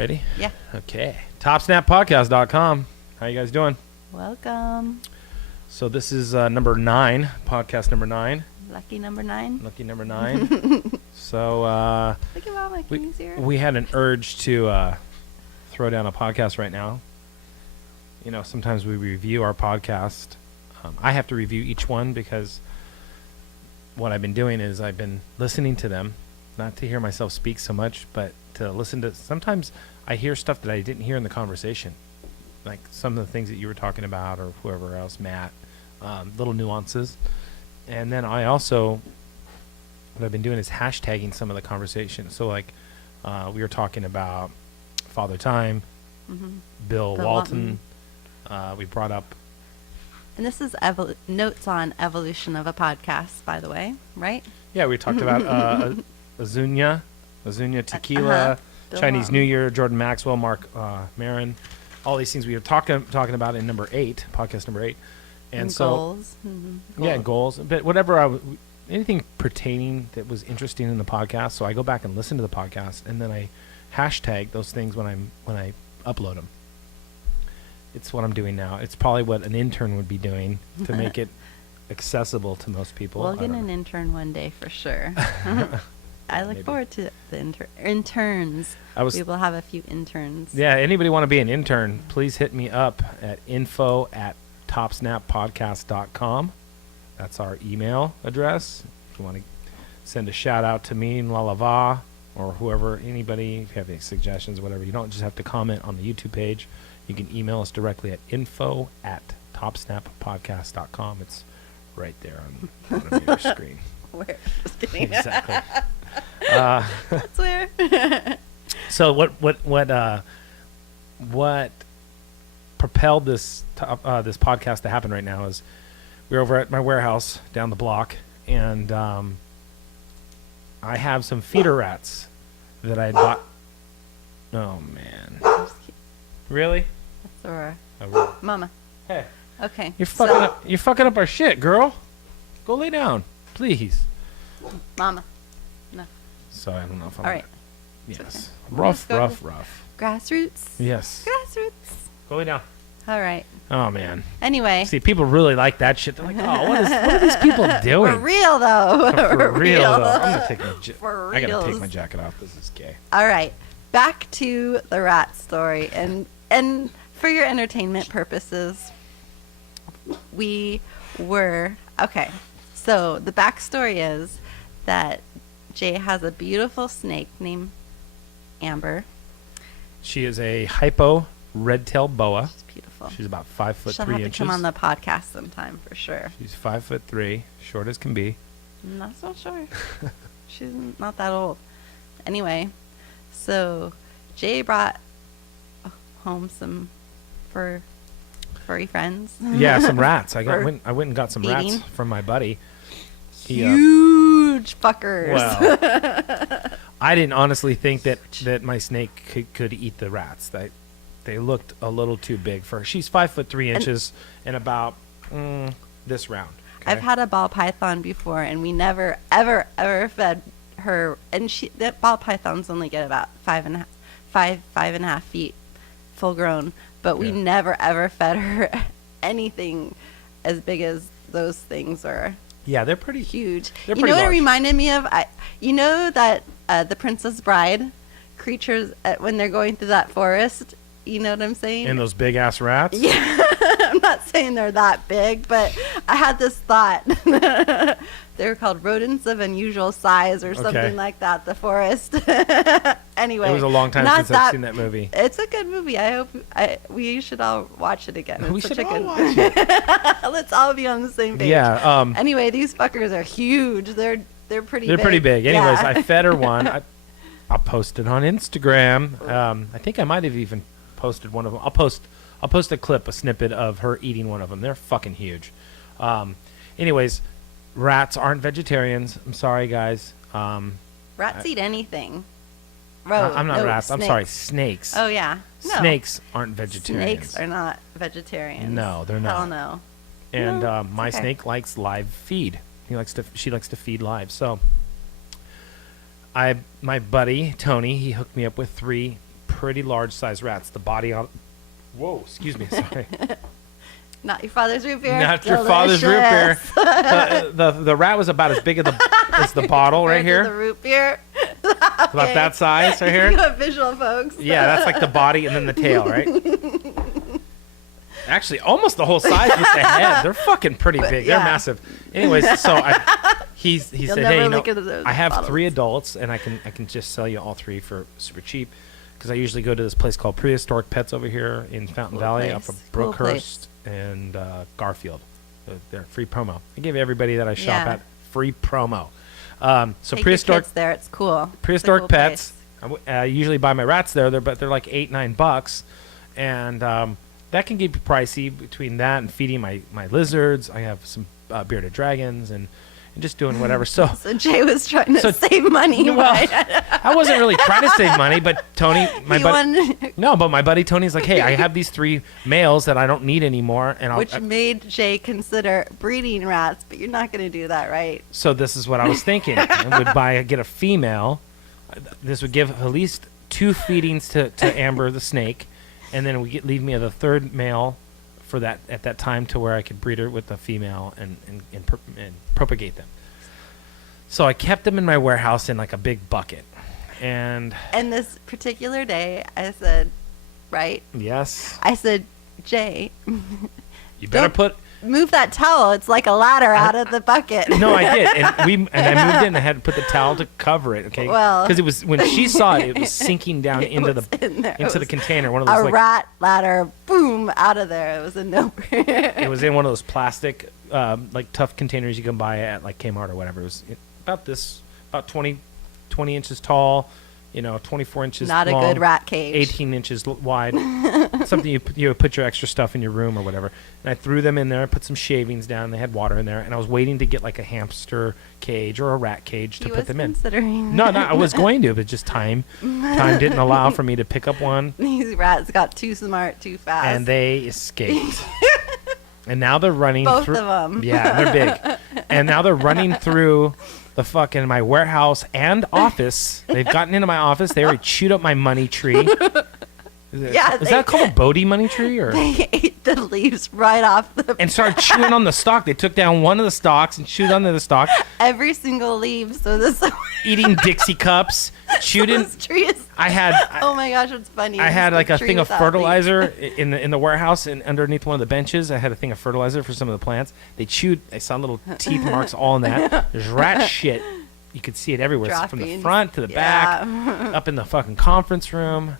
ready? Yeah. Okay. Topsnappodcast.com. How you guys doing? Welcome. So this is number 9, podcast number 9. Lucky number 9. Lucky number 9. So Look at all my keys here. we had an urge to throw down a podcast right now. You know, sometimes we review our podcast. I have to review each one because what I've been doing is I've been listening to them, not to hear myself speak so much, but to listen to. Sometimes I hear stuff that I didn't hear in the conversation, like some of the things that you were talking about or whoever else, Matt, little nuances. And then I also, what I've been doing is hashtagging some of the conversation. So like we were talking about Father Time, Bill Walton. We brought up. And this is notes on evolution of a podcast, by the way, right? Yeah, we talked about Azuñia Tequila, Chinese Walton. New Year, Jordan Maxwell, Mark Maron, all these things we were talking about in number 8, podcast number 8. And so goals. Yeah, goals. But whatever anything pertaining that was interesting in the podcast, so I go back and listen to the podcast, and then I hashtag those things when I upload them. It's what I'm doing now. It's probably what an intern would be doing to make it accessible to most people. We'll get an intern one day for sure. I look Maybe. forward to the interns. We will have a few interns. Yeah, anybody want to be an intern, please hit me up at info@topsnappodcast.com. That's our email address. If you want to send a shout out to me and LaLaVa or whoever, anybody, if you have any suggestions, whatever, you don't just have to comment on the YouTube page. You can email us directly at info@topsnappodcast.com. It's right there on the bottom of your screen. Where? Just kidding. Exactly. That's where. So what propelled this podcast to happen right now is we're over at my warehouse down the block, and I have some feeder rats that I bought. Oh man! Really? That's Aurora. Oh, Mama. hey, Okay. you're fucking up our shit, girl. Go lay down, please. Mama. No. So I don't know if I'm. All right. Yes. Okay. Rough. Grassroots. Yes. Grassroots. Go lay down. All right. Oh man. Anyway. See, people really like that shit. They're like, oh, what are these people doing? For real though. For real though. I'm gonna take For I gotta take reals. my jacket off. This is gay. All right. Back to the rat story, and for your entertainment purposes, we were okay. So the backstory is that Jay has a beautiful snake named Amber. She is a hypo red-tailed boa. She's beautiful. She's about 5 foot She'll 3 have inches. to come on the podcast sometime for sure. She's 5 foot 3, short as can be. Not so sure. She's not that old. Anyway, so Jay brought home some furry friends. Yeah, some rats. I went and got some eating. rats from my buddy. Huge fuckers. Well, I didn't honestly think that my snake could eat the rats. They looked a little too big for her. She's 5 foot 3 inches and about this round. Okay? I've had a ball python before, and we never ever fed her. And that ball pythons only get about 5.5 feet full grown, but we never ever fed her anything as big as those things are. Yeah, they're pretty Huge. They're You pretty know what large. it reminded me of? You know that the Princess Bride creatures when they're going through that forest. You know what I'm saying? And those big ass rats. Yeah, I'm not saying they're that big, but I had this thought. They're called rodents of unusual size or something like that. The forest. Anyway, It was a long time since I've seen that movie. It's a good movie. I hope we should all watch it again. We It's should such a all good. watch it. Let's all be on the same page. Yeah. Anyway, these fuckers are huge. They're pretty. They're big. pretty big. Anyways, Yeah. I fed her one. I'll post it on Instagram. I think I might have even posted one of them. I'll post a clip, a snippet of her eating one of them. They're fucking huge. Anyways, rats aren't vegetarians. I'm sorry, guys. Rats eat anything. I'm not No, rats. snakes. I'm sorry, snakes. Oh yeah. No. Snakes aren't vegetarians. Snakes are not vegetarians. No, they're not. Hell no. And No, my okay. snake likes live feed. She likes to feed live. So my buddy Tony, he hooked me up with 3 pretty large size rats. The body on. Whoa, excuse me, sorry. Not your father's root beer. Not your father's root beer. The rat was about as big as the bottle right here. The root beer. About that size right here. You have visual, folks. Yeah, that's like the body and then the tail, right? Actually, almost the whole size with the head. They're fucking pretty big. Yeah. They're massive. Anyways, so he said, hey, I have bottles. 3 adults, and I can just sell you all 3 for super cheap, because I usually go to this place called Prehistoric Pets over here in Fountain Valley, off of Brookhurst and Garfield. They're free promo. I give everybody that I shop at free promo. So Take Prehistoric your kids there. It's cool. Prehistoric It's a cool Pets. I usually buy my rats there, but they're like $8-9, and that can get pricey between that and feeding my lizards. I have some bearded dragons and just doing whatever. So Jay was trying to save money. Well, I wasn't really trying to save money, but Tony, my buddy Tony's like, hey, I have these 3 males that I don't need anymore, and which made Jay consider breeding rats, but you're not going to do that, right? So this is what I was thinking. I would get a female. This would give at least 2 feedings to Amber the snake, and then leave me the 3rd male for that at that time, to where I could breed her with the female and propagate them. So I kept them in my warehouse in like a big bucket, and this particular day, I said, right? Yes. I said, Jay, you better move that towel. It's like a ladder out of the bucket. No, I did, and I moved it, and I had to put the towel to cover it. Okay, well, because it was, when she saw it, it was sinking down into the container. One of those rat ladder, boom, out of there. It was a no-brainer. It was in one of those plastic, like tough containers you can buy at like Kmart or whatever. It was about 20 inches tall, 24 inches Not long, a good rat cage. 18 inches wide. Something you put your extra stuff in your room or whatever. And I threw them in there, put some shavings down. They had water in there, and I was waiting to get like a hamster cage or a rat cage to put them in. No, I was going to, but just time didn't allow for me to pick up one. These rats got too smart too fast, and they escaped. And now they're running both through. of them. Yeah, they're big. And now they're running through the fucking my warehouse and office. They've gotten into my office. They already chewed up my money tree. Is that called a Bodhi money tree? Or they ate the leaves right off and started chewing on the stalk. They took down one of the stalks and chewed on the stalk. Every single leaf. So this eating Dixie cups, chewed in. Oh my gosh, it's funny. I had like a thing of fertilizer in the warehouse, and underneath one of the benches, I had a thing of fertilizer for some of the plants. They chewed. I saw little teeth marks all in that. There's rat shit. You could see it everywhere, from the front to the back, up in the fucking conference room.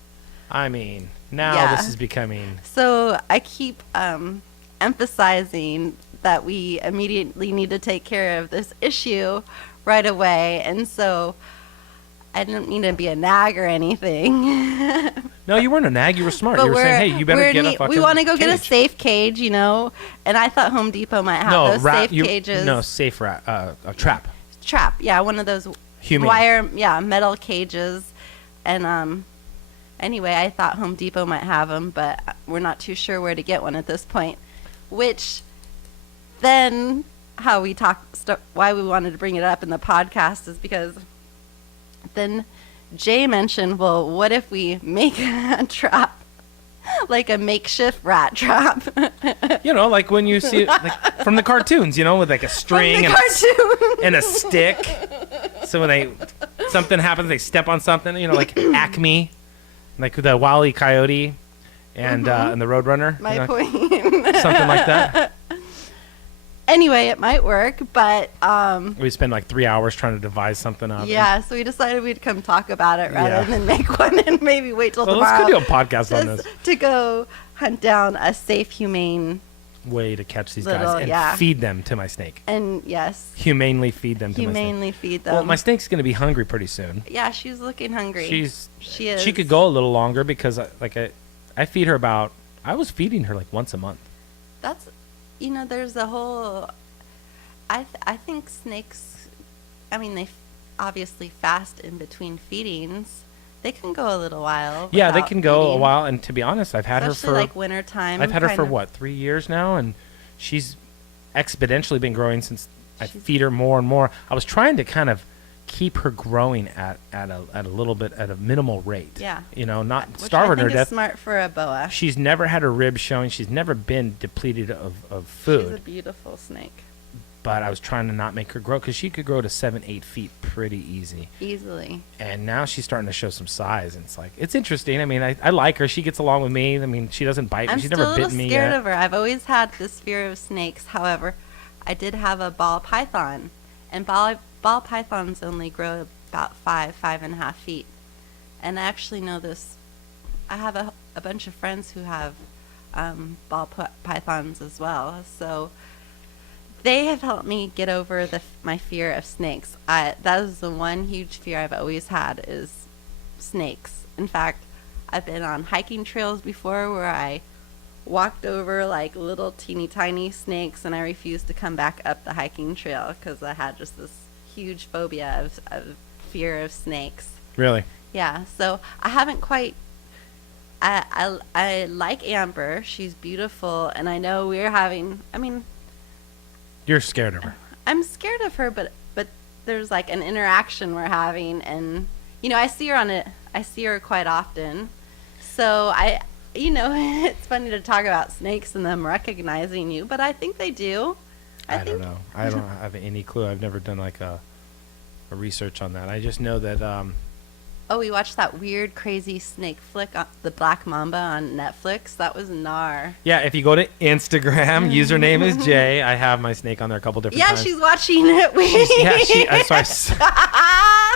I mean, now this is becoming... So I keep emphasizing that we immediately need to take care of this issue right away. And so I didn't mean to be a nag or anything. No, you weren't a nag. You were smart. You were saying, hey, you better get a fucking We want to go cage. get a safe cage, And I thought Home Depot might have those safe cages. No, safe rat. A trap. Trap, yeah. One of those metal cages. And... Anyway, I thought Home Depot might have them, but we're not too sure where to get one at this point. Which, then, why we wanted to bring it up in the podcast is because then Jay mentioned, well, what if we make a trap, like a makeshift rat trap? Like when you see it like from the cartoons, with like a string and a stick. So when something happens, they step on something, like Acme. Like the Wile E. Coyote and the Roadrunner. My point. Something like that. Anyway, it might work, but... we spend like 3 hours trying to devise something up. Yeah, so we decided we'd come talk about it rather than make one and maybe wait till tomorrow. Let's go do a podcast on this. To go hunt down a safe, humane... way to catch these guys and feed them to my snake. And yes. Humanely feed them to my snake. Humanely feed them. Well, my snake's going to be hungry pretty soon. Yeah, she's looking hungry. She is. She could go a little longer because I feed her I was feeding her like once a month. That's, there's a whole, I think snakes, they obviously fast in between feedings. They can go a little while. Yeah, they can go a while, and to be honest, I've had her for like winter time. I've had her for 3 years now, and she's exponentially been growing since I feed her more and more. I was trying to kind of keep her growing at a little bit at a minimal rate. Yeah. You know, not Which starving I her think to is death. smart for a boa. She's never had her ribs showing. She's never been depleted of She's a food. beautiful snake. But I was trying to not make her grow because she could grow to 7-8 feet pretty easy. Easily. And now she's starting to show some size, and it's interesting. I mean, I like her. She gets along with me. I mean, she doesn't bite me. I'm She's still never a little bitten me scared yet. of her. I've always had this fear of snakes. However, I did have a ball python, and ball pythons only grow about 5.5 feet. And I actually know this. I have a bunch of friends who have pythons as well. So they have helped me get over my fear of snakes. That is the one huge fear I've always had is snakes. In fact, I've been on hiking trails before where I walked over like little teeny tiny snakes, and I refused to come back up the hiking trail because I had just this huge phobia of fear of snakes. Really? Yeah, so I haven't quite. I like Amber. She's beautiful, and I know we're having. I mean, You're scared of her. I'm scared of her, but there's like an interaction we're having, and I see her quite often. So it's funny to talk about snakes and them recognizing you, but I think they do. I don't know. I don't have any clue. I've never done like a research on that. I just know that we watched that weird, crazy snake flick, The Black Mamba on Netflix. That was gnar. yeah, if you go to Instagram, username is Jay. I have my snake on there a couple different times. She's watching it. So I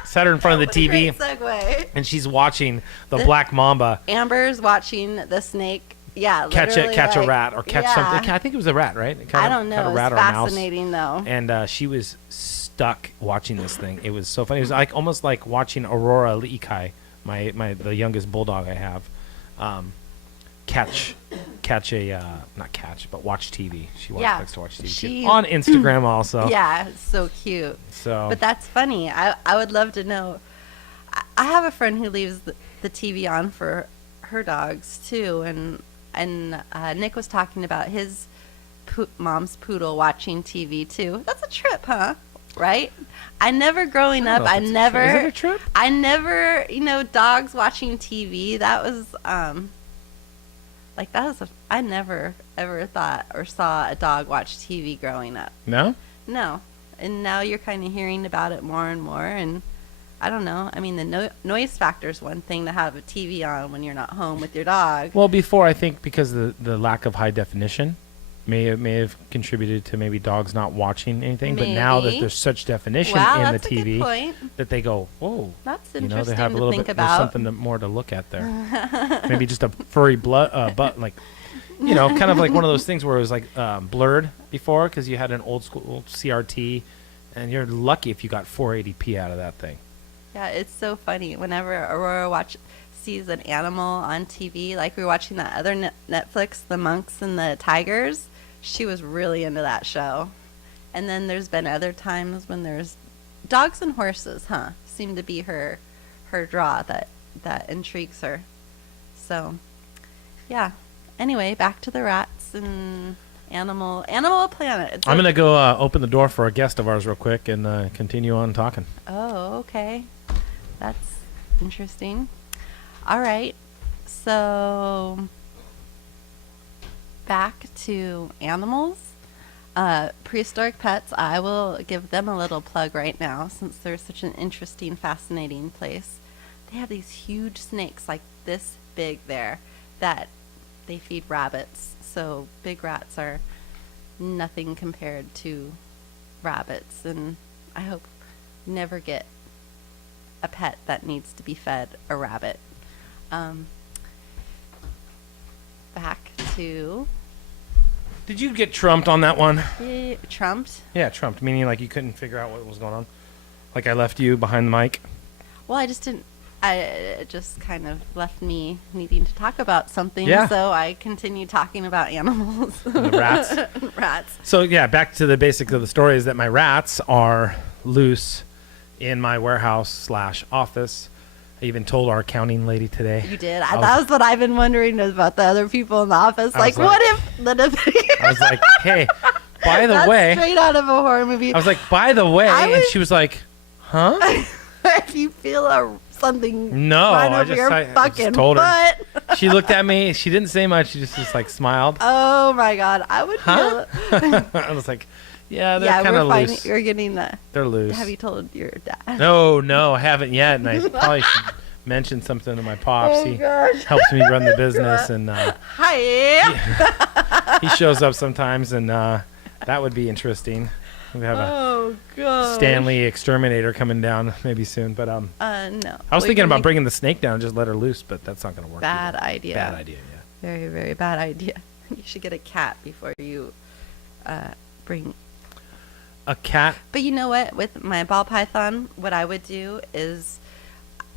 set her in front of the TV, Great segue. and she's watching the Black Mamba Amber's watching the snake. Yeah, catch literally, a rat or catch something. I think it was a rat, right? I don't know. Caught a rat It's or a mouse. fascinating though. And she was stuck watching this thing. It was so funny. It was like almost like watching Aurora Likai, the youngest bulldog I have, watch TV. She likes to watch TV too. On Instagram also. Yeah, it's so cute. So, but that's funny. I would love to know. I have a friend who leaves the TV on for her dogs too, and Nick was talking about his mom's poodle watching TV too. That's a trip, huh? Right? I never growing up. I never. Is it a trip? I never. Dogs watching TV. That was I never ever thought or saw a dog watch TV growing up. No? No. And now you're kind of hearing about it more and more, and I don't know. I mean, the noise factor is one thing to have a TV on when you're not home with your dog. Well, before I think because the lack of high definition may have contributed to maybe dogs not watching anything. But now that there's such definition in the that's a TV good point. that they go, whoa, That's they interesting have a to little think bit. about. There's something more to look at there. Maybe just a furry butt, like kind of like one of those things where it was like blurred before because you had an old school CRT, and you're lucky if you got 480p out of that thing. Yeah, it's so funny. Whenever Aurora sees an animal on TV, like we were watching that other Netflix, The Monks and the Tigers, she was really into that show. And then there's been other times when there's dogs and horses, seem to be her draw that intrigues her. So, yeah. Anyway, back to the rats and Animal Planet. I'm going to go open the door for a guest of ours real quick and continue on talking. Oh, okay. That's interesting. All right. So, back to animals. Prehistoric pets, I will give them a little plug right now since they're such an interesting, fascinating place. They have these huge snakes like this big there that they feed rabbits. So big rats are nothing compared to rabbits, and I hope you never get a pet that needs to be fed a rabbit. Back to... Did you get trumped on that one? Trumped? Yeah, trumped, meaning like you couldn't figure out what was going on. Like I left you behind the mic. Well, I just didn't. It just kind of left me needing to talk about something, Yeah. So I continued talking about animals. The rats. Rats. So yeah, back to the basics of the story is that my rats are loose in my warehouse/office. I even told our accounting lady today. You did. That was what I've been wondering about the other people in the office. Like, what if I was like, hey, by the That's way, straight out of a horror movie. I was like, by the way, and she was like, huh? huh? If you feel something No, run I over just, your I fucking just told her. foot. She looked at me. She didn't say much. She just like smiled. Oh my God, I would Huh? feel. I was like, yeah, they're Yeah, kind we're of finding. loose. You're getting the. They're loose. Have you told your dad? No, I haven't yet. And I probably should mention something to my pops. Oh He gosh. helps me run the business, and Hi. he shows up sometimes, and that would be interesting. We have a Oh god. Stanley exterminator coming down maybe soon, but No. I was thinking about bringing the snake down and just let her loose, but that's not going to work. Bad either. idea. Bad idea. Yeah. Very, very bad idea. You should get a cat before you bring. A cat. But you know what? With my ball python, what I would do is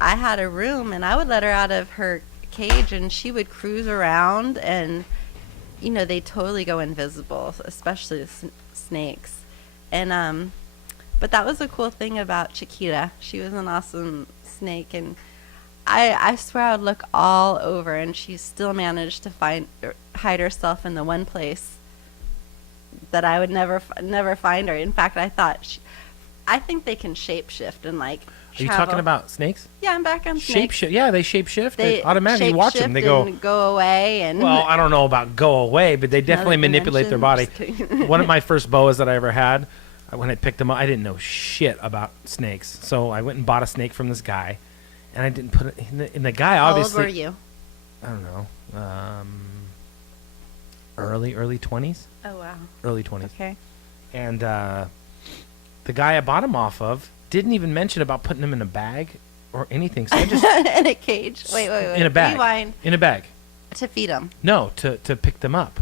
I had a room and I would let her out of her cage and she would cruise around and, you know, they totally go invisible, especially the snakes. And, but that was a cool thing about Chiquita. She was an awesome snake and I swear I would look all over and she still managed to hide herself in the one place that I would never find her. In fact, I think they can shapeshift and like. Are you talking about snakes? Yeah, I'm back on snakes. Shapeshift. Yeah, they shapeshift. They automatically shape watch them. shift They go. and go away and. Well, I don't know about go away, but they definitely Another manipulate their body. dimension. One of my first boas that I ever had, when I picked them up, I didn't know shit about snakes. So I went and bought a snake from this guy, and I didn't put it in the guy. Obviously, How old were you? I don't know. Early 20s. Oh wow. Early 20s. Okay. And the guy I bought him off of didn't even mention about putting him in a bag or anything. So I just In a cage. Wait. in a bag. Rewind. In a bag. To feed them. No, to pick them up.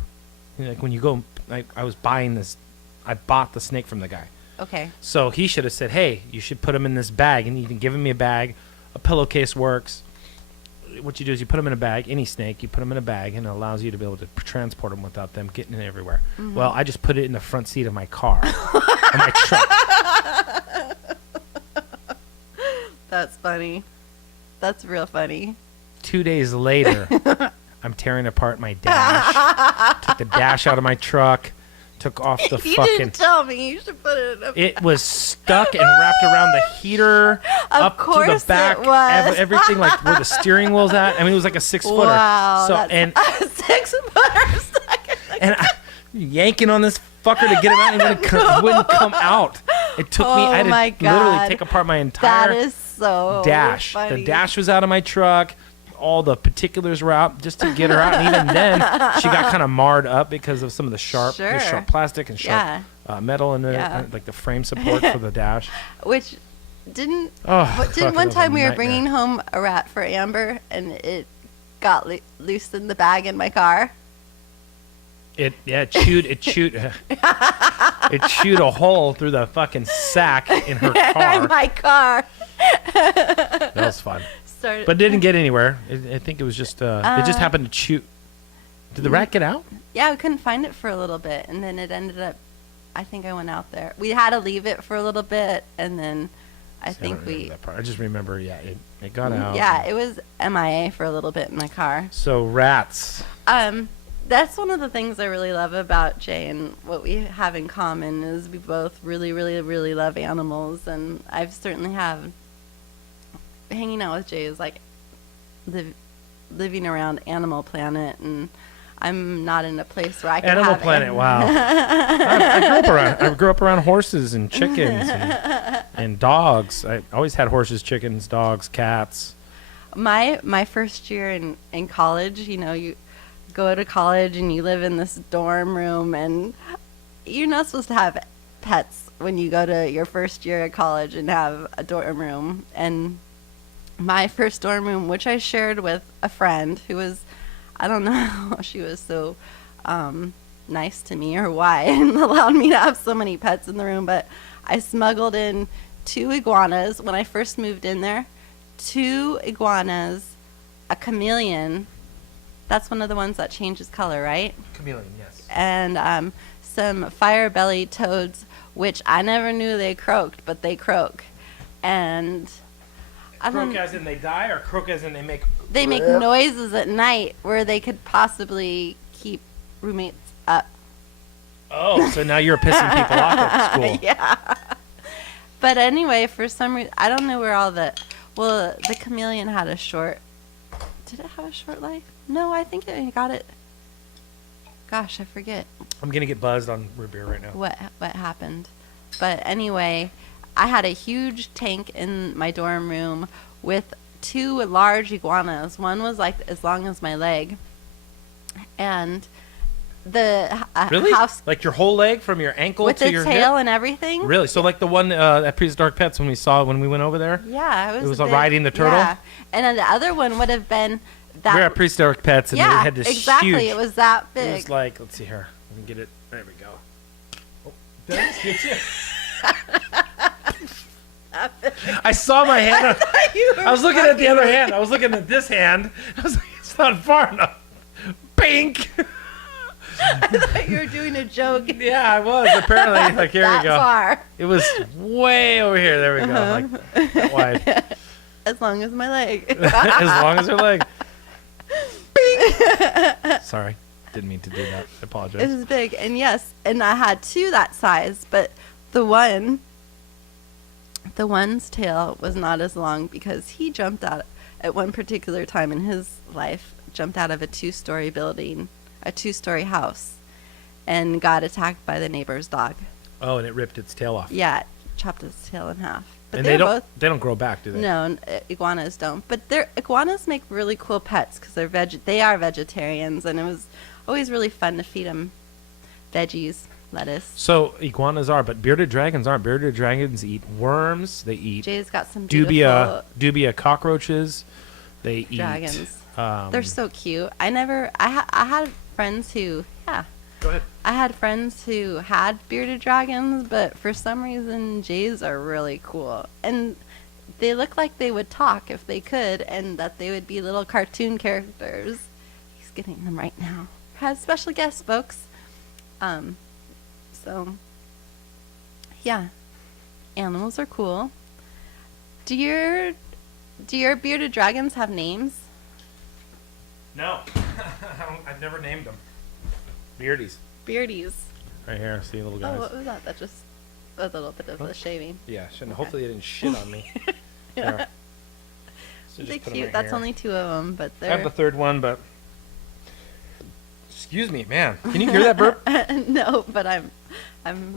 You know, like when you go, I was buying this. I bought the snake from the guy. Okay. So he should have said, "Hey, you should put him in this bag," and you can give him a bag. A pillowcase works. What you do is you put them in a bag. Any snake, you put them in a bag, and it allows you to be able to transport them without them getting it everywhere. Mm-hmm. Well, I just put it in the front seat of my car, of my truck. That's funny. That's real funny. 2 days later, I'm tearing apart my dash. Took the dash out of my truck. Took off the You fucking. didn't tell me. You should put it in a. It was stuck and wrapped around the heater, up to course the back, it was. everything like where the steering wheel's at. I mean, it was like a 6-footer. Wow. So that's and a 6-footer stuck in the and I, yanking on this fucker to get him out, and it wouldn't come out. It took me. I Oh my had to literally God. take apart my That entire is so dash. funny. The dash was out of my truck. All the particulars were out just to get her out, and even then, she got kind of marred up because of some of the sharp Sure. plastic and sharp metal and Yeah. like the frame support for the dash. Which didn't. Oh, What, fuck, didn't it one was a time we were nightmare. bringing home a rat for Amber and it got loose in the bag in my car? It chewed it chewed a hole through the fucking sack in her car. in my car. That was fun, Started. but didn't get anywhere. I think it was just it just happened to chew. Did the rat get out? Yeah, we couldn't find it for a little bit, and then it ended up. I think I went out there. We had to leave it for a little bit, and then I See, I don't think remember we. that part. I just remember, it got out. Yeah, it was MIA for a little bit in my car. So rats. That's one of the things I really love about Jay, and what we have in common is we both really, really, really love animals, and I've certainly have. Hanging out with Jay is like living around Animal Planet, and I'm not in a place where I can Animal have Planet. Wow. I grew up around horses and chickens and dogs. I always had horses, chickens, dogs, cats. My first year in college, you know, you go to college and you live in this dorm room, and you're not supposed to have pets when you go to your first year at college and have a dorm room. And my first dorm room, which I shared with a friend who was, I don't know how she was so nice to me or why, and allowed me to have so many pets in the room, but I smuggled in 2 iguanas when I first moved in there. 2 iguanas, a chameleon. That's one of the ones that changes color, right? Chameleon, yes. And some fire-bellied toads, which I never knew they croaked, but they croak. And I don't. Croak as in they die, or croak as in they make. They make noises at night where they could possibly keep roommates up. Oh, so now you're pissing people off at school. Yeah. But anyway, for some reason, I don't know where all the chameleon had a short. Did it have a short life? No, I think it got it. Gosh, I forget I'm gonna get buzzed on root beer right now. what happened. But anyway, I had a huge tank in my dorm room with 2 large iguanas. One was like as long as my leg, and the Really? house Like your whole leg from your ankle with to the your tail hip? and everything. Really? So like the one at Prehistoric Pets when we went over there? Yeah, it was. It was riding the turtle? Yeah, and then the other one would have been that. We're at Prehistoric Pets and yeah, they had this exactly. huge. It was that It big. was like, let's see here. Let me get it. There we go. Oh, did I just get you? I saw my hand. I was looking at the other hand. I was looking at this hand. I was like, it's not far enough. Bink. I thought you were doing a joke. Yeah, I was. Apparently, like, here that we go. Far. It was way over here. There we go. Like, that wide. As long as my leg. As long as her leg. Sorry. Didn't mean to do that. I apologize. It was big, and yes, and I had 2 that size, but the one's tail was not as long because he jumped out at one particular time in his life, jumped out of a 2-story building, a 2-story house, and got attacked by the neighbor's dog. Oh, and it ripped its tail off. Yeah, it chopped his tail in half. But And they're they both don't grow back, do they? no, iguanas don't. But iguanas make really cool pets because they are vegetarians, and it was always really fun to feed them veggies, lettuce. So iguanas are, but bearded dragons aren't. Bearded dragons eat worms. They eat Jay's got some dubia cockroaches. They eat dragons. They're so cute. I had friends who Go ahead. I had friends who had bearded dragons, but for some reason Jays are really cool. And they look like they would talk if they could, and that they would be little cartoon characters. He's getting them right now. Has special guests, folks. So yeah. Animals are cool. Do your bearded dragons have names? No, I've never named them. Beardies. Beardies. Right here, see little guys. Oh, what was that? That just a little bit of the shaving. Yeah, shouldn't. Okay. Hopefully they didn't shit on me. There. So just They're put 'em cute. right That's here. only 2 of them, but I have they're the third one, but excuse me, man. Can you hear that burp? no, but I'm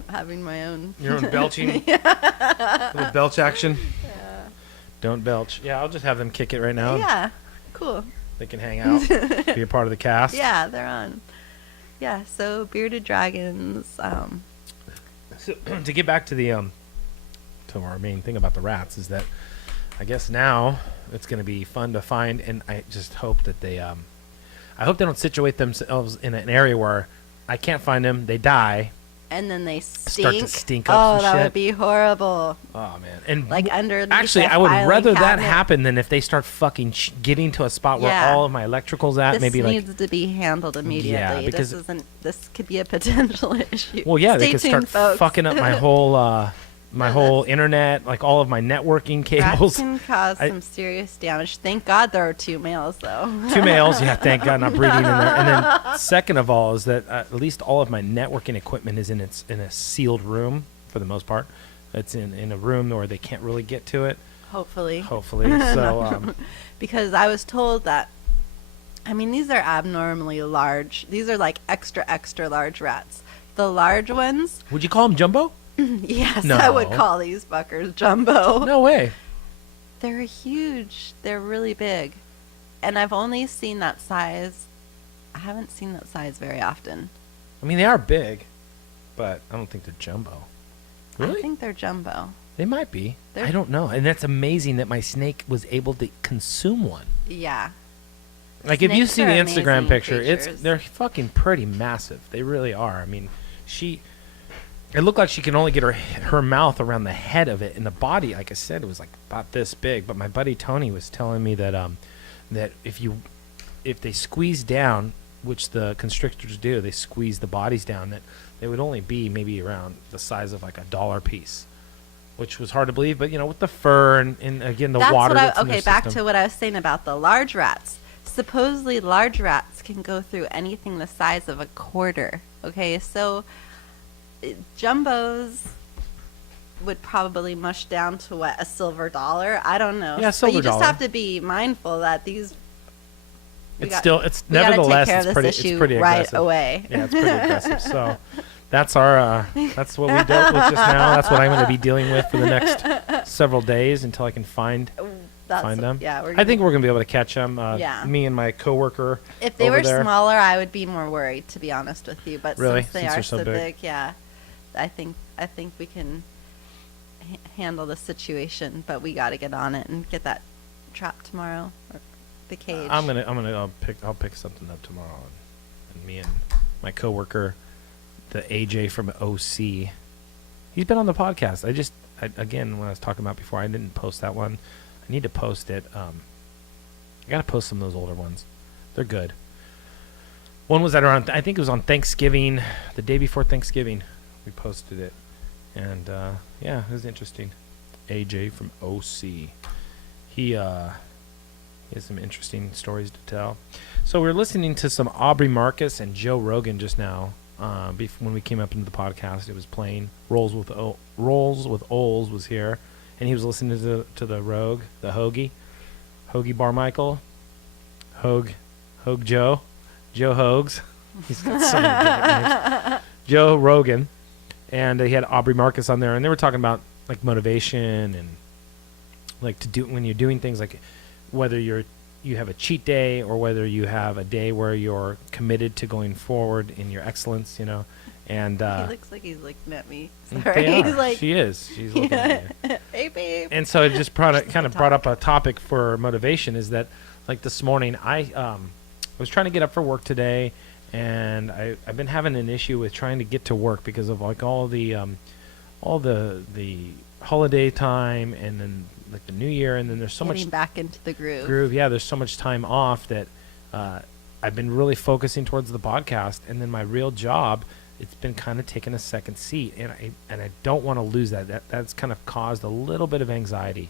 having my own. Your own belching. Little belch action. Don't belch. Yeah, I'll just have them kick it right now. Yeah, cool. They can hang out, be a part of the cast. Yeah, they're on. Yeah, so bearded dragons. So, to get back to the to our main thing about the rats is that I guess now it's going to be fun to find, and I just hope that they I hope they don't situate themselves in an area where I can't find them, they die, And then they stink. start to stink up Oh, some that shit. would be horrible. Oh man, and Like underneath actually, the I would filing rather that cabinet. happen than if they start fucking getting to a spot where Yeah. all of my electricals at. This Maybe like, needs to be handled immediately. because- This could be a potential issue. well, yeah, they Stay could tuned, start folks. fucking up my whole my whole internet, like all of my networking Rats cables. can cause some serious damage. Thank God there are 2 males, though. 2 males, yeah, thank God, not breeding in there. And then second of all is that at least all of my networking equipment is in a sealed room for the most part. It's in a room where they can't really get to it. Hopefully. Hopefully, so Because I was told that, I mean, these are abnormally large. These are like extra, extra large rats. The large ones, would you call them jumbo? yes, No. I would call these fuckers jumbo. No way. They're huge. They're really big. And I've only seen that size. I haven't seen that size very often. I mean, they are big, but I don't think they're jumbo. Really? I think they're jumbo. They might be. They're- I don't know. And that's amazing that my snake was able to consume one. Yeah. Like if you Snakes see are the amazing Instagram picture, creatures. they're fucking pretty massive. They really are. I mean, it looked like she can only get her mouth around the head of it, and the body, like I said, it was like about this big. But my buddy Tony was telling me that that if they squeeze down, which the constrictors do, they squeeze the bodies down, that they would only be maybe around the size of like $1 piece, which was hard to believe. But with the fur and again the That's water. what that's in their okay, back system. to what I was saying about the large rats. Supposedly large rats can go through anything the size of a quarter. Okay, so jumbos, would probably mush down to what, a silver dollar? I don't know. Yeah, silver But you just dollar. have to be mindful that these. It's we gotta nevertheless, take care it's of pretty, this issue it's pretty right aggressive. away. Yeah, it's pretty aggressive. So that's that's what we dealt with just now. That's what I'm going to be dealing with for the next several days until I can find them. Yeah, I think we're going to be able to catch them. Yeah. Me and my coworker. if they over were there. smaller, I would be more worried, to be honest with you. But Really? since they Since are they're so so big, big? yeah, I think we can handle the situation. But we got to get on it and get that trap tomorrow, or the cage. I'll pick something up tomorrow, and me and my coworker, the AJ from OC, he's been on the podcast. Again, when I was talking about before, I didn't post that one. I need to post it. I gotta post some of those older ones. They're good. One was I think it was on Thanksgiving, the day before Thanksgiving. We posted it, and yeah, it was interesting. AJ from OC, he has some interesting stories to tell. So we were listening to some Aubrey Marcus and Joe Rogan just now. When we came up into the podcast, it was playing. Rolls with Oles was here, and he was listening to the Rogue, the Hoagie Barmichael, Hogue Joe Hogues. He's got so many different names. Joe Rogan, and he had Aubrey Marcus on there, and they were talking about like motivation and like to do when you're doing things, like whether you have a cheat day or whether you have a day where you're committed to going forward in your excellence, and he looks like he's looking at me. they Sorry, are. he's like, She is. She's looking at you. hey babe. And so it just brought up a topic for motivation, is that like this morning I was trying to get up for work today, and I've been having an issue with trying to get to work because of like all the holiday time, and then like the new year, and then there's so Getting much back into the groove. Yeah, there's so much time off that I've been really focusing towards the podcast, and then my real job, it's been kind of taking a second seat, and I don't want to lose that. That's kind of caused a little bit of anxiety,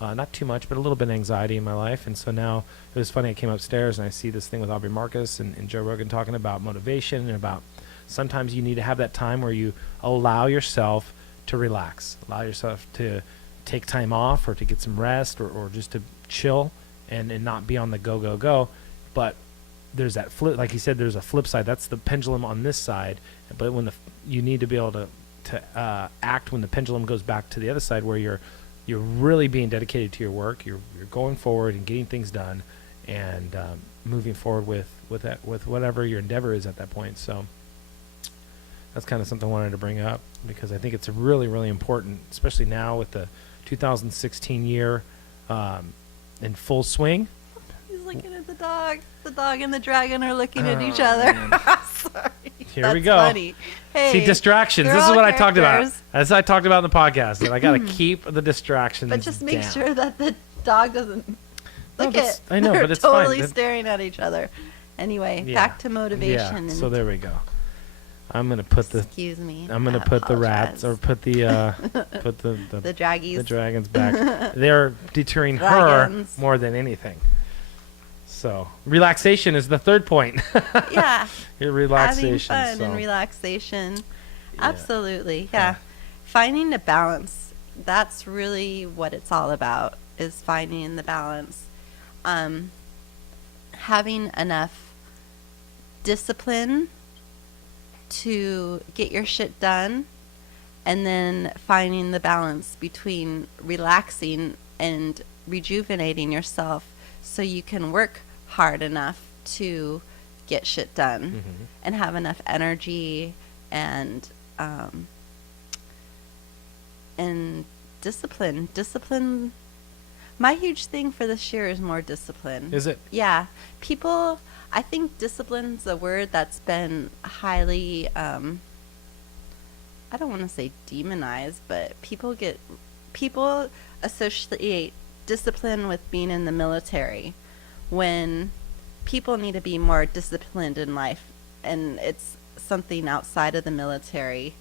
not too much, but a little bit of anxiety in my life. And so now it was funny. I came upstairs and I see this thing with Aubrey Marcus and Joe Rogan talking about motivation and about sometimes you need to have that time where you allow yourself to relax, allow yourself to take time off or to get some rest or just to chill and not be on the go. But there's that flip, like he said, there's a flip side. That's the pendulum on this side. But when you need to be able to act when the pendulum goes back to the other side, where you're really being dedicated to your work, you're going forward and getting things done, and moving forward with whatever your endeavor is at that point. So that's kind of something I wanted to bring up because I think it's really, really important, especially now with the 2016 year in full swing. He's looking at the dog. The dog and the dragon are looking at each Oh, other. man. Sorry. Here we That's go. Funny. Hey, See, distractions. they're This is all what I talked about. characters. As I talked about in the podcast, that I got to keep the distractions But just make down. sure that the dog doesn't look that's- at. I know, they're but it's fine. totally That- staring at each other. Anyway, Yeah. back to motivation. Yeah. And So there we go. I'm gonna put the excuse me. I'm gonna I put the rats or apologize. put the put the the draggies. the dragons back. They're deterring Dragons. her more than anything. So relaxation is the third point. Yeah. Your relaxation. Having fun so. and relaxation. Yeah. Absolutely. Yeah. Yeah. Finding a balance. That's really what it's all about, is finding the balance. Having enough discipline to get your shit done, and then finding the balance between relaxing and rejuvenating yourself so you can work hard enough to get shit done Mhm. and have enough energy and discipline. My huge thing for this year is more discipline. Is it? Yeah. People, I think discipline's a word that's been highly, I don't want to say demonized, but people associate discipline with being in the military, when people need to be more disciplined in life, and it's something outside of the military.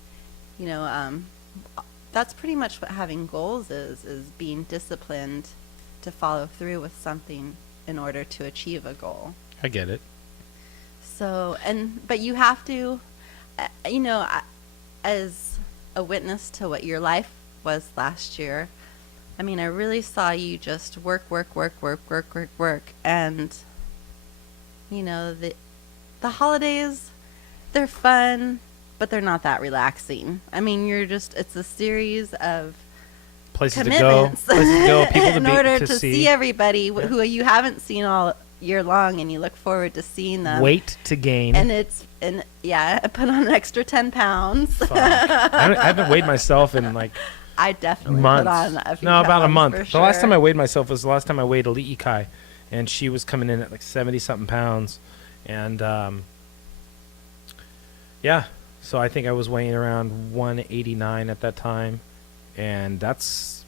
That's pretty much what having goals is being disciplined to follow through with something in order to achieve a goal. I get it. So, but you have to, as a witness to what your life was last year. I mean, I really saw you just work, and the holidays, they're fun, but they're not that relaxing. I mean, it's a series of places commitments to go, people in order to see everybody who you haven't seen all year long, and you look forward to seeing them. Weight to gain. And I put on an extra 10 pounds. Fuck. I haven't weighed myself in like I definitely months. put on a few No, about a pounds month. for The sure. last time I weighed myself was the last time I weighed Ali'i Kai, and she was coming in at like 70-something pounds. And so I think I was weighing around 189 at that time. And it's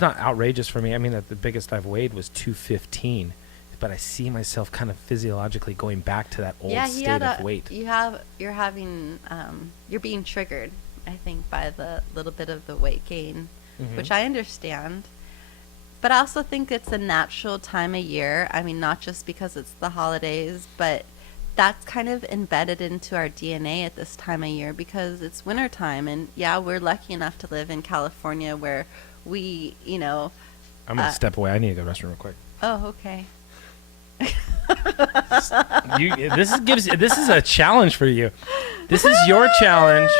not outrageous for me. I mean, the biggest I've weighed was 215. But I see myself kind of physiologically going back to that old state of weight. You're being triggered, I think, by the little bit of the weight gain, which I understand. But I also think it's a natural time of year. I mean, not just because it's the holidays, but that's kind of embedded into our DNA at this time of year because it's wintertime. And we're lucky enough to live in California where we, I'm going to step away. I need to go to the restroom real quick. Oh, okay. This is a challenge for you. This is your challenge.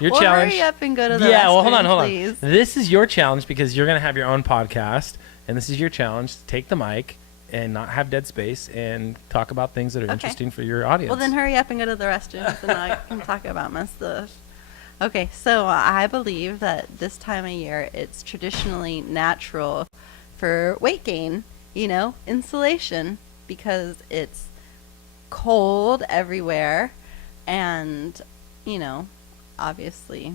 Your challenge. Hurry up and go to the Yeah, well, restroom, hold please. on. This is your challenge because you're going to have your own podcast, and this is your challenge to take the mic and not have dead space and talk about things that are interesting for your audience. Well, then hurry up and go to the restroom, so I can talk about my stuff. Okay, so I believe that this time of year, it's traditionally natural for weight gain, insulation, because it's cold everywhere and, obviously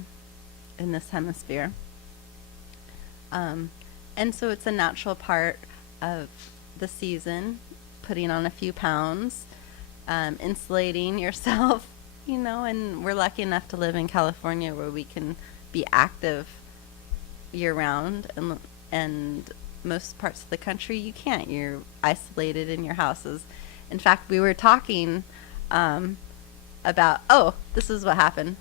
in this hemisphere. And so it's a natural part of the season, putting on a few pounds, insulating yourself, and we're lucky enough to live in California where we can be active year round, and most parts of the country you can't. You're isolated in your houses. In fact, we were talking about, this is what happened.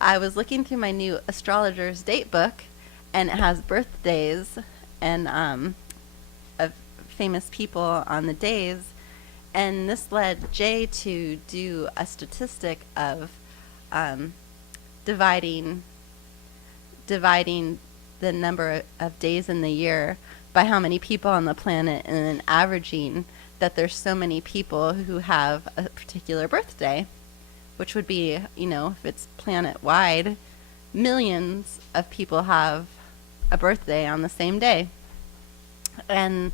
I was looking through my new astrologer's date book, and it has birthdays and of famous people on the days, and this led Jay to do a statistic of dividing the number of days in the year by how many people on the planet, and then averaging that there's so many people who have a particular birthday, which would be, if it's planet-wide, millions of people have a birthday on the same day. And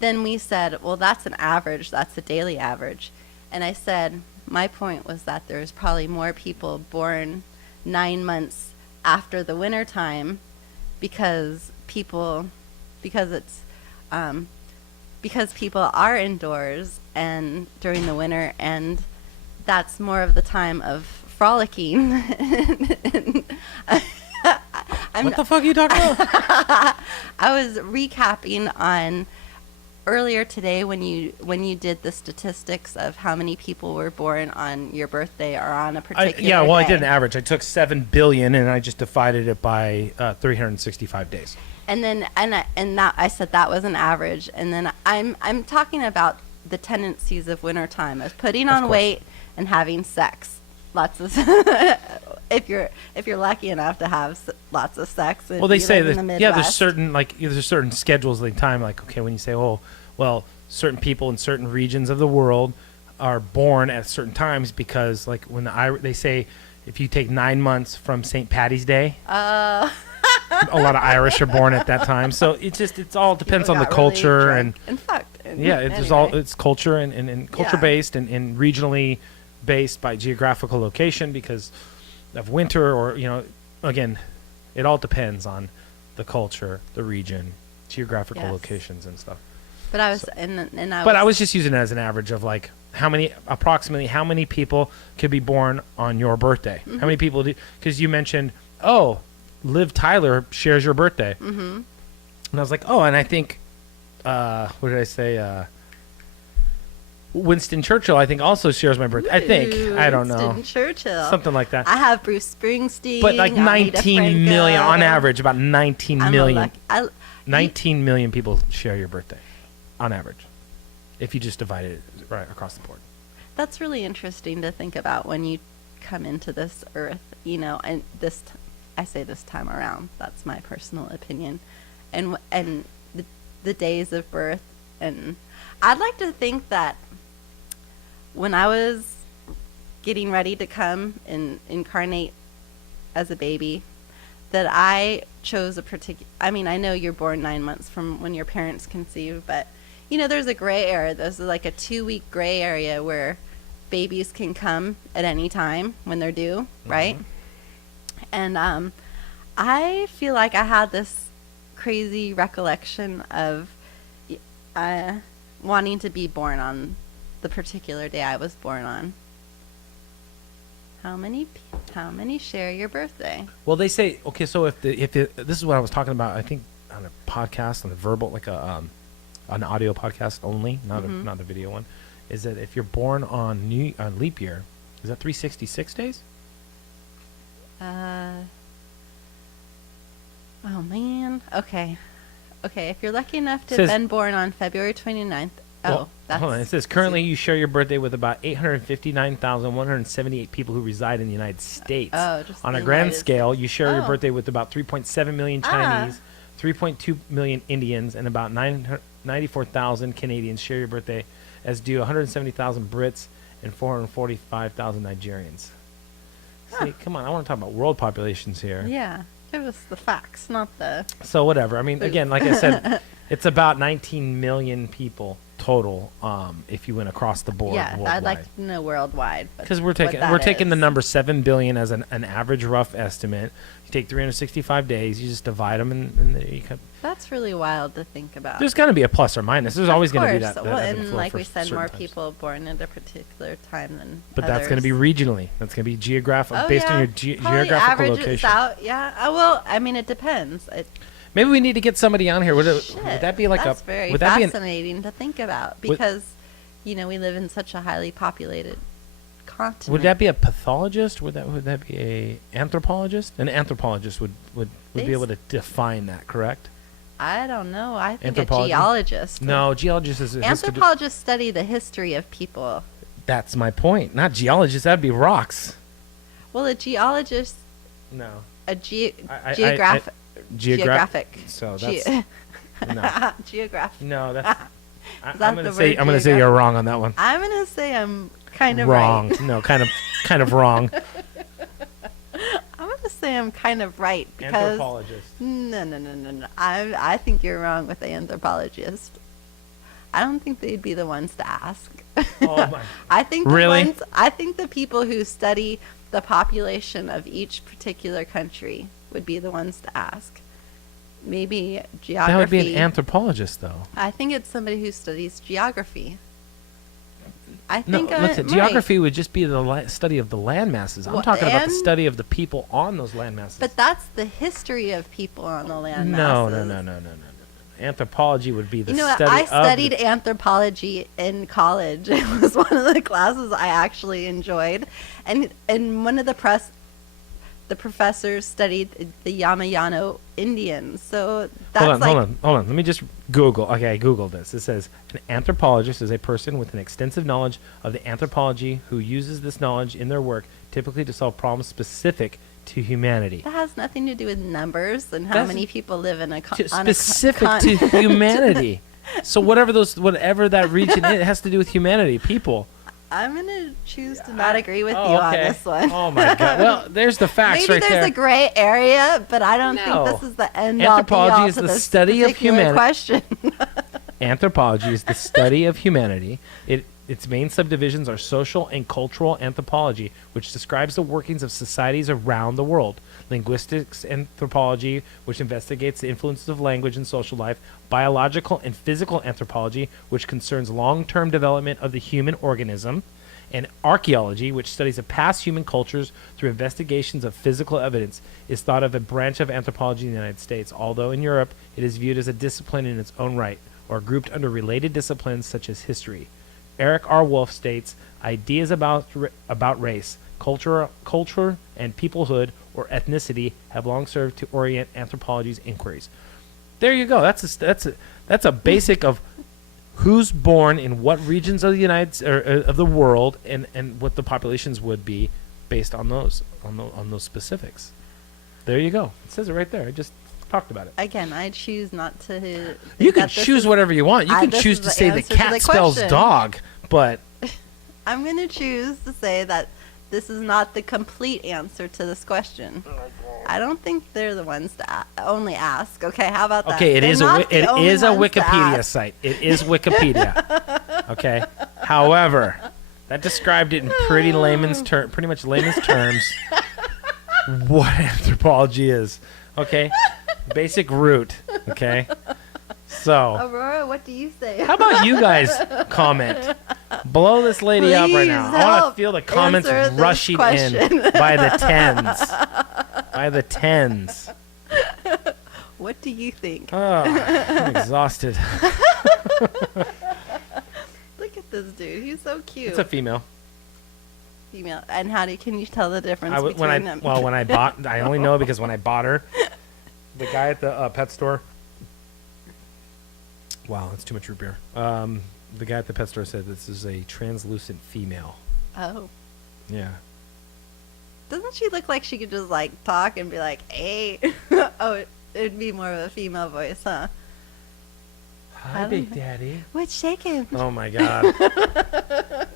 then we said, well, that's an average, that's a daily average. And I said, my point was that there's probably more people born 9 months after the winter time because people are indoors and during the winter, and that's more of the time of frolicking. What the fuck are you talking about? I was recapping on earlier today when you did the statistics of how many people were born on your birthday or on a particular day. I did an average. I took 7 billion and I just divided it by 365 days. And then that I said that was an average. And then I'm talking about the tendencies of wintertime of putting on weight and having sex. Lots of if you're lucky enough to have lots of sex. Well, they say that there's certain schedules of the time. Like, okay, when you say, certain people in certain regions of the world are born at certain times because, like, when they say if you take 9 months from St. Patty's Day, a lot of Irish are born at that time. So it all depends on the culture really and fucked. It's culture and culture based and regionally based by geographical location because of winter, or again, it all depends on the culture, the region, geographical locations and stuff. But I was just using it as an average of like approximately how many people could be born on your birthday. Mm-hmm. How many people do? Because you mentioned, Liv Tyler shares your birthday, and I was like, and I think, what did I say? Winston Churchill, I think, also shares my birthday. I think. Ooh, I don't know. Winston Churchill. Something like that. I have Bruce Springsteen. But like Anita 19 million on Franco. average, about 19 I'm million. 19 million people share your birthday on average. If you just divide it right across the board. That's really interesting to think about when you come into this earth, you know, and I say this time around, that's my personal opinion. And the days of birth, and I'd like to think that when I was getting ready to come and incarnate as a baby, that I chose a particular, I mean, I know you're born 9 months from when your parents conceive, but, you know, there's a gray area. There's like a 2-week gray area where babies can come at any time when they're due, right? And I feel like I had this crazy recollection of wanting to be born on the particular day I was born on. How many share your birthday? Well, they say, okay, so this is what I was talking about, I think on a podcast, on a verbal, like an audio podcast only, not a video one, is that if you're born on leap year, is that 366 days? Oh man. Okay. If you're lucky enough to have been born on February 29th. That's... Hold on. It says currently you share your birthday with about 859,178 people who reside in the United States. Just on a the grand United scale, you share your birthday with about 3.7 million Chinese, 3.2 million Indians, and about 94,000 Canadians share your birthday, as do 170,000 Brits and 445,000 Nigerians. See, come on. I want to talk about world populations here. Yeah. Give us the facts, not the... So whatever. I mean, again, like I said, it's about 19 million people total if you went across the board worldwide. I'd like to know worldwide. Because we're taking the number 7 billion as an average rough estimate. You take 365 days, you just divide them, and there you come. That's really wild to think about. There's going to be a plus or minus. There's always going to be that. Well, ebb and flow like for we said, more certain times. people born at a particular time than But others. that's going to be regionally. That's going to be geographic, based on your geographical average location. Out, yeah. Well, I mean, it depends. Maybe we need to get somebody on here. Would that be like that's very fascinating to think about because, you know, we live in such a highly populated continent. Would that be a pathologist? Would that be a anthropologist? An anthropologist would be able to define that, correct? I don't know. I think a Anthropology? geologist. No, geologist is... Anthropologists study the history of people. That's my point. Not geologists. That'd be rocks. Well, a geologist... No. A geographic... So that's... no. Geographic. No, that's... I'm going to say you're wrong on that one. I'm going to say I'm kind of wrong. right. No, kind of wrong. I'm going to say I'm kind of right because... Anthropologist. No. I think you're wrong with the anthropologist. I don't think they'd be the ones to ask. Oh my! I think the people who study the population of each particular country would be the ones to ask. Maybe geography. That would be an anthropologist, though. I think it's somebody who studies geography. I No, think listen, geography would just be the study of the land masses. I'm talking about the study of the people on those land masses. But that's the history of people on the land No. masses. Anthropology would be the study study I studied anthropology in college. It was one of the classes I actually enjoyed. And one of the professors studied the Yamayano Indians. So that's hold on. Let me just Google. Okay, I Googled this. It says an anthropologist is a person with an extensive knowledge of the anthropology who uses this knowledge in their work, typically to solve problems specific to humanity. That has nothing to do with numbers and how many people live in a specific to humanity. So whatever that region is, it has to do with humanity, people. I'm going to choose to not agree with you on this one. Oh, my God. Well, there's the facts Maybe right there. there's a gray area, but I don't think this is the end all Anthropology is the study of humanity. Question. Anthropology is the study of humanity. Its main subdivisions are social and cultural anthropology, which describes the workings of societies around the world. Linguistics anthropology, which investigates the influences of language in social life. Biological and physical anthropology, which concerns long-term development of the human organism. And archaeology, which studies the past human cultures through investigations of physical evidence, is thought of a branch of anthropology in the United States, although in Europe it is viewed as a discipline in its own right, or grouped under related disciplines such as history. Eric R. Wolf states, ideas about race, culture, and peoplehood or ethnicity have long served to orient anthropology's inquiries. There you go. That's a basic of who's born in what regions of the of the world, and what the populations would be based on those specifics. There you go. It says it right there. I just talked about it. Again, I choose not to. You can choose whatever you want. You can choose to say that cat spells dog, but I'm going to choose to say that this is not the complete answer to this question. I don't think they're the ones to only ask. Okay, how about that? Okay, it is a ones to Wikipedia ask. site. It is Wikipedia. Okay. However, that described it in pretty much layman's terms what anthropology is. Okay? Basic root. Okay? So, Aurora, what do you say? how about you guys comment? Blow this lady up right now. Please I want help to feel the comments answer this rushing question. in by the tens. By the tens. What do you think? Oh, I'm exhausted. Look at this dude. He's so cute. It's a female. Female. And can you tell the difference between them? When I bought, I only know because when I bought her, the guy at the pet store. Wow, that's too much root beer. The guy at the pet store said this is a translucent female. Oh. Yeah. Doesn't she look like she could just like talk and be like, "Hey"? Oh, it'd be more of a female voice, huh? Hi, Big Daddy. What's shaking? Oh my god.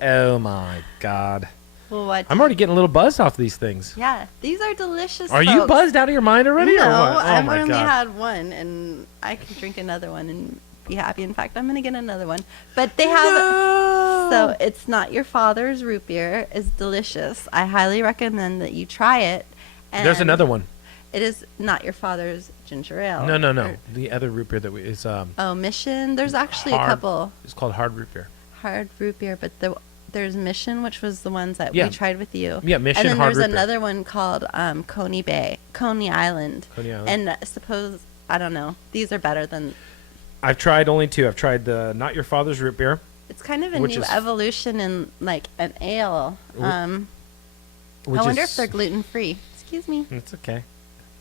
Oh my god. Well, what? I'm already getting a little buzzed off these things. Yeah, these are delicious. Are you folks. buzzed out of your mind already? No, or what? Oh I've my only god. had one, and I can drink another one and be happy. In fact, I'm gonna get another one. But they have. No! So it's Not Your Father's root beer. Is delicious. I highly recommend that you try it. And There's another one. It is Not Your Father's ginger ale. No. Or- The other root beer that is Mission. There's actually a hard- couple It's called hard root beer. hard root beer, but there's Mission, which was the ones that Yeah. we tried with you. Yeah, Mission And then hard there's root beer. another one called Coney Island. Coney Island. And I don't know. These are better than. I've tried only two. I've tried the Not Your Father's root beer. It's kind of a Which new is- evolution in like an ale. Which I wonder is- if they're gluten free. Excuse me. It's okay.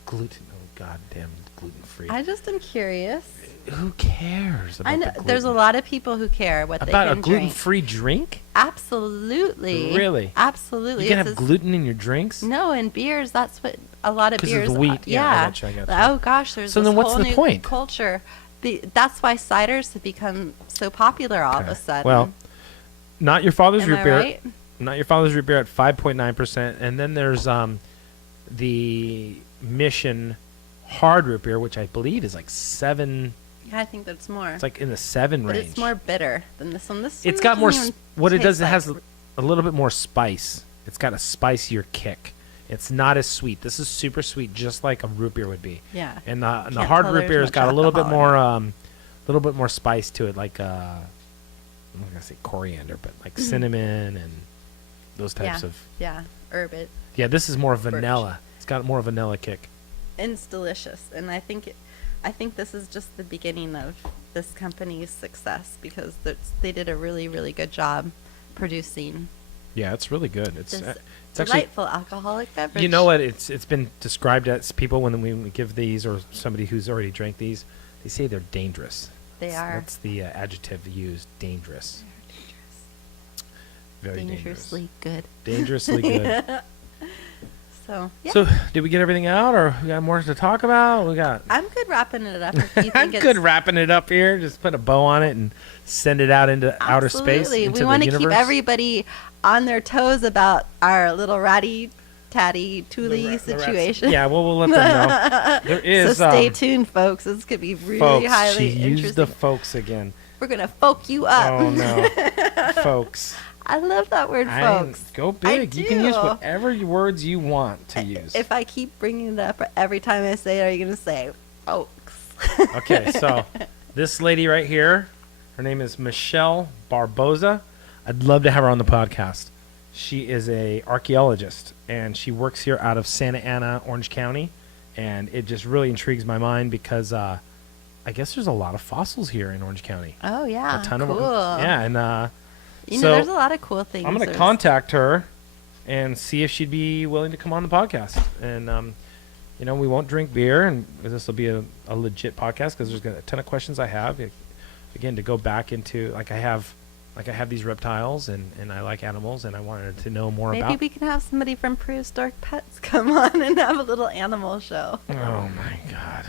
Gluten. Oh god damn, gluten free. I just am curious. Who cares about I know the there's a gluten? lot of people who care what about they a can drink. gluten-free drink? Absolutely. Really? Absolutely. You can It's have as- gluten in your drinks? No, in beers, that's what a lot of 'Cause of beers. the wheat. Yeah, I gotcha, I gotcha. Oh gosh, there's So this then what's whole the new point? culture. That's why ciders have become so popular all of a Okay. sudden. Well, Not Your Father's Am root I beer. right? Not Your Father's root beer at 5.9%, and then there's the Mission hard root beer, which I believe is like 7. Yeah, I think that's more. It's like in the 7 but range. it's more bitter than this one. This It's one got more. doesn't even What it does, taste it has like- a little bit more spice. It's got a spicier kick. It's not as sweet. This is super sweet, just like a root beer would be. Yeah. And the Can't hard tell root there's beer has much got a little bit alcohol in more spice to it, like I'm not gonna say coriander, but like cinnamon and those types yeah. of. Yeah, herb it. Yeah, this is more vanilla. It's got more vanilla kick. And it's delicious, and I think this is just the beginning of this company's success because they did a really, really good job producing Yeah, it's really good. It's this it's actually. delightful alcoholic beverage. You know what? It's been described as people when we give these, or somebody who's already drank these, they say they're dangerous. They are. That's the adjective used. Dangerous. Very Dangerously good. dangerous. Dangerously good. So yeah, So, did we get everything out, or we got more to talk about? We got. I'm good wrapping it up. If you think I'm good wrapping it up here. Just put a bow on it and send it out into outer space. Absolutely. Into We want to the keep universe. everybody on their toes about our little ratty tatty tooly The rats- situation. Yeah, well, we'll let them know. There is. So stay tuned, folks. This could be really folks, highly she interesting. used the folks again. We're gonna folk you up. Oh no, folks. I love that word, folks. Go big. You can use do. whatever words you want to use. If I keep bringing it up every time I say it, are you gonna say folks? Okay, so this lady right here, her name is Michelle Barboza. I'd love to have her on the podcast. She is a archaeologist, and she works here out of Santa Ana, Orange County, and it just really intrigues my mind because I guess there's a lot of fossils here in Orange County. Oh yeah, A ton cool. of them. Yeah, and You know, So, there's a lot of cool things. I'm going to There's- contact her and see if she'd be willing to come on the podcast. And, you know, we won't drink beer, and this will be a legit podcast because there's a ton of questions I have. Again, to go back into, like I have these reptiles, and I like animals, and I wanted to know more Maybe about. we can have somebody from Prehistoric Pets come on and have a little animal show. Oh my God!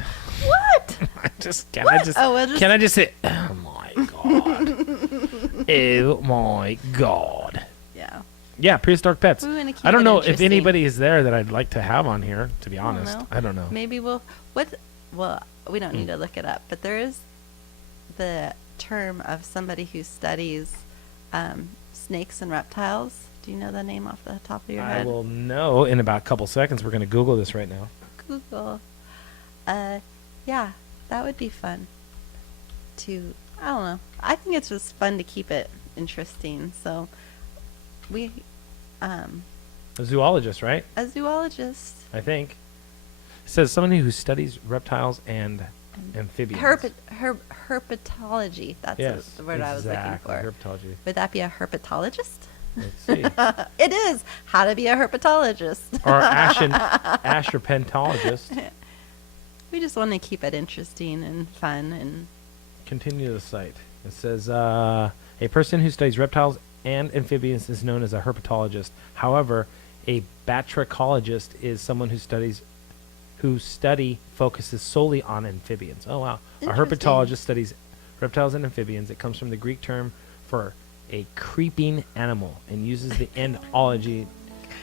What? I just can What? I just Oh, we'll just- can I just say, oh my God, oh my God. Yeah. Yeah, Prehistoric Pets. We wanna keep I don't it know if interesting. anybody is there that I'd like to have on here. To be honest, know. I don't know. Maybe we'll. Well, we don't need to look it up, but there is the term of somebody who studies snakes and reptiles. Do you know the name off the top of your I head? will know in about a couple seconds. We're going to Google this right now. Google. Yeah, that would be fun. I don't know. I think it's just fun to keep it interesting. So, we, A zoologist, right? a zoologist, I think. It says somebody who studies reptiles and amphibians. herpetology. That's Yes, the word I was looking exactly, for. herpetology. Would that be a herpetologist? Let's see. It is. How to be a herpetologist. Or astropentologist. We just want to keep it interesting and fun and Continue the site. It says a person who studies reptiles and amphibians is known as a herpetologist. However, a batracologist is someone who focuses solely on amphibians. Oh wow. A Interesting. herpetologist studies reptiles and amphibians. It comes from the Greek term for a creeping animal and uses the endology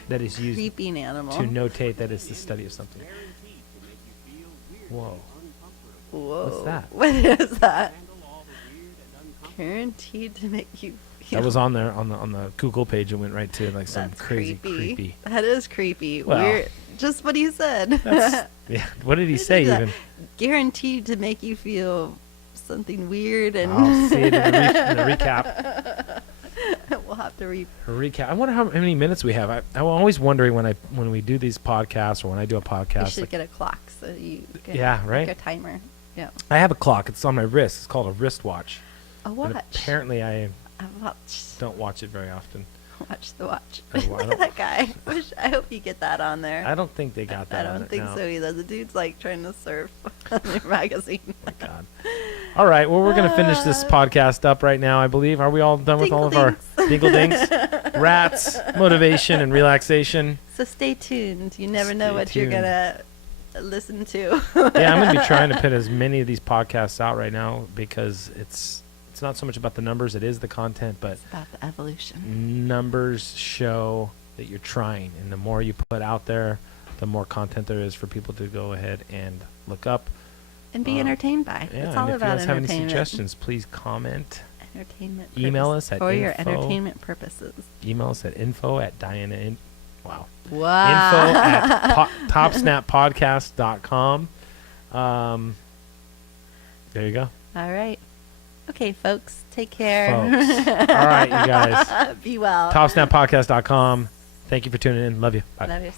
that is used creeping animal. to notate that it's the study of something. Whoa. Whoa. What's that? What is that? Guaranteed to make you feel. That was on there on the Google page. It went right to like some That's crazy creepy. That is creepy. Well, Weird. Just what he said. That's, yeah. What did he What say is that? even? Guaranteed to make you feel something weird and I'll see it in the recap. we'll have to Recap. I wonder how many minutes we have. I'm always wondering when we do these podcasts or when I do a you podcast. should Like, get a clock so you can Yeah, right? like a timer. Yeah. I have a clock. It's on my wrist. It's called a wristwatch. A But watch. apparently, I A watch. don't watch it very often. Watch the watch. I Look don't- at that guy. I hope you get that on there. I don't think they got that. I on don't it, think no. so either. The dude's like trying to surf on your magazine. My God. All right. Well, we're gonna finish this podcast up right now. I believe. Are we all done with all of our dingle dinks, rats, motivation, and relaxation? So stay tuned. You never know Stay what you're tuned. gonna listen to. Yeah, I'm gonna be trying to put as many of these podcasts out right now because it's not so much about the numbers; it is the content. But It's about the evolution. numbers show that you're trying, and the more you put out there, the more content there is for people to go ahead and look up. And be entertained by. Yeah, It's all and if you about guys have any entertainment. suggestions, please comment. Entertainment. Email purpose- us at for your info- entertainment purposes. Email us at info@Diana. Wow. Wow. info@topsnappodcast.com. There you go. All right. Okay, folks. Take care. Folks. All right, you guys. Be well. Topsnappodcast.com. Thank you for tuning in. Love you. Bye. Love you.